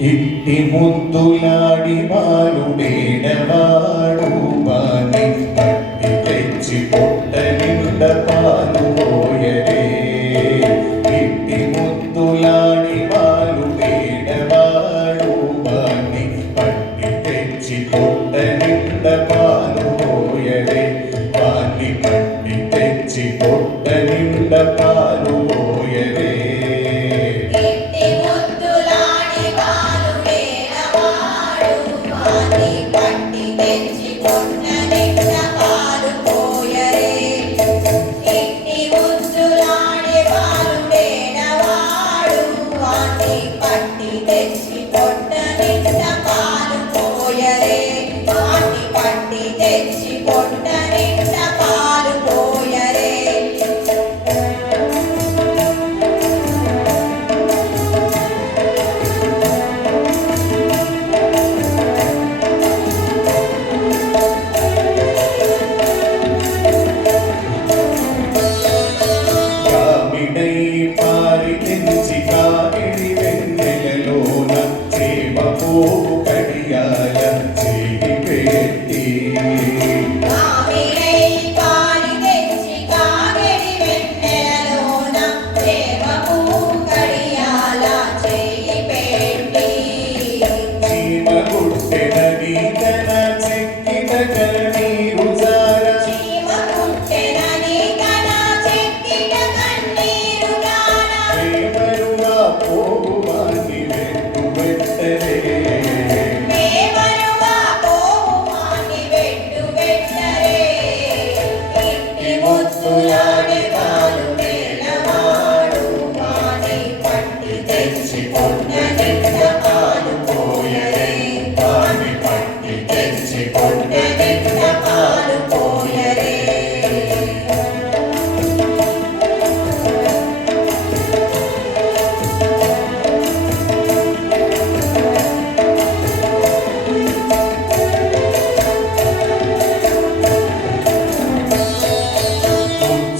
ఇట్టి ముద్దులాడి వారు వేడవాడు వాని పట్టి తెచ్చి పొట్ట నిండ పాలు పోయరే. ఇట్టి ముద్దులాడి వారు వేడవాడు వాని పట్టి తెచ్చి పొట్ట నిండ పాలు పోయరే. వాని పట్టి తెచ్చి పొట్ట నిండ పాలు పోయరే.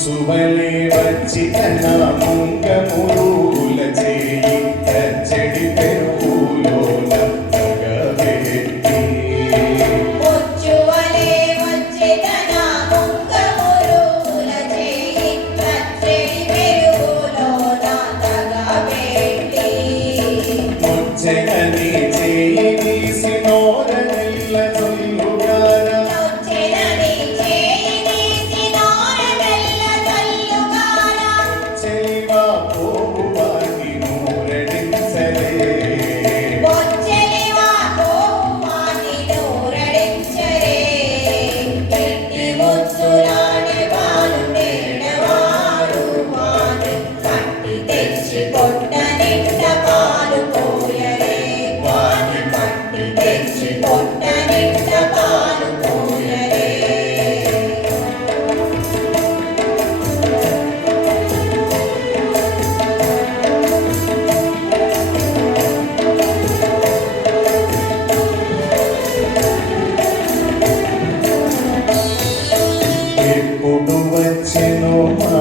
సువలే వచ్చి తన ముంగముల చేయి తచ్చడి పెరుగులోన తగబెట్టి. ముచ్చువలే వచ్చి తన ముంగముల చేయి తచ్చడి పెరుగులోన తగబెట్టి. ముచ్చని చేయి తీసి నోరనెల్ల చొల్లుగాన. ఎప్పుడు వచ్చెనో మా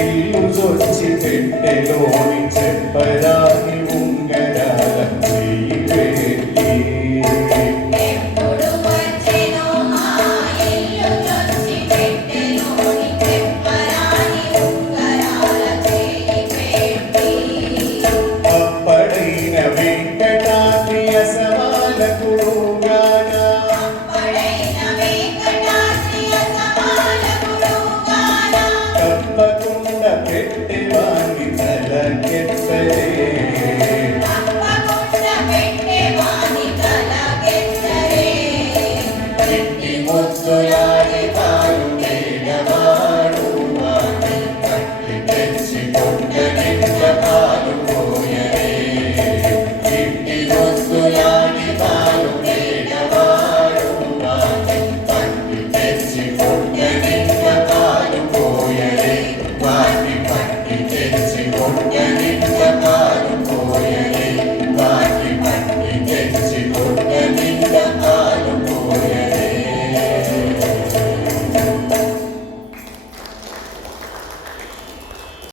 ఇల్లు జొచ్చి పెట్టెలోని చెప్పరాని ఉంగరాల చెయ్యి పెట్టి. అప్పడైన వెంకటాద్రి అసవాలకు తప్పకుండా పెట్టేవాణి తలకెత్తలే. ఇంటి ముద్దులాడి పాలు వేడవాడు వాని పట్టి తెచ్చి పొట్ట నిండ పాలు పోయరే. ఇంటి ముద్దులాడి పాలు వేడవాడు వాని పట్టి తెచ్చి పొట్ట నిండ పాలు పోయరే. వాని పట్టి తెచ్చి పొట్ట నిండ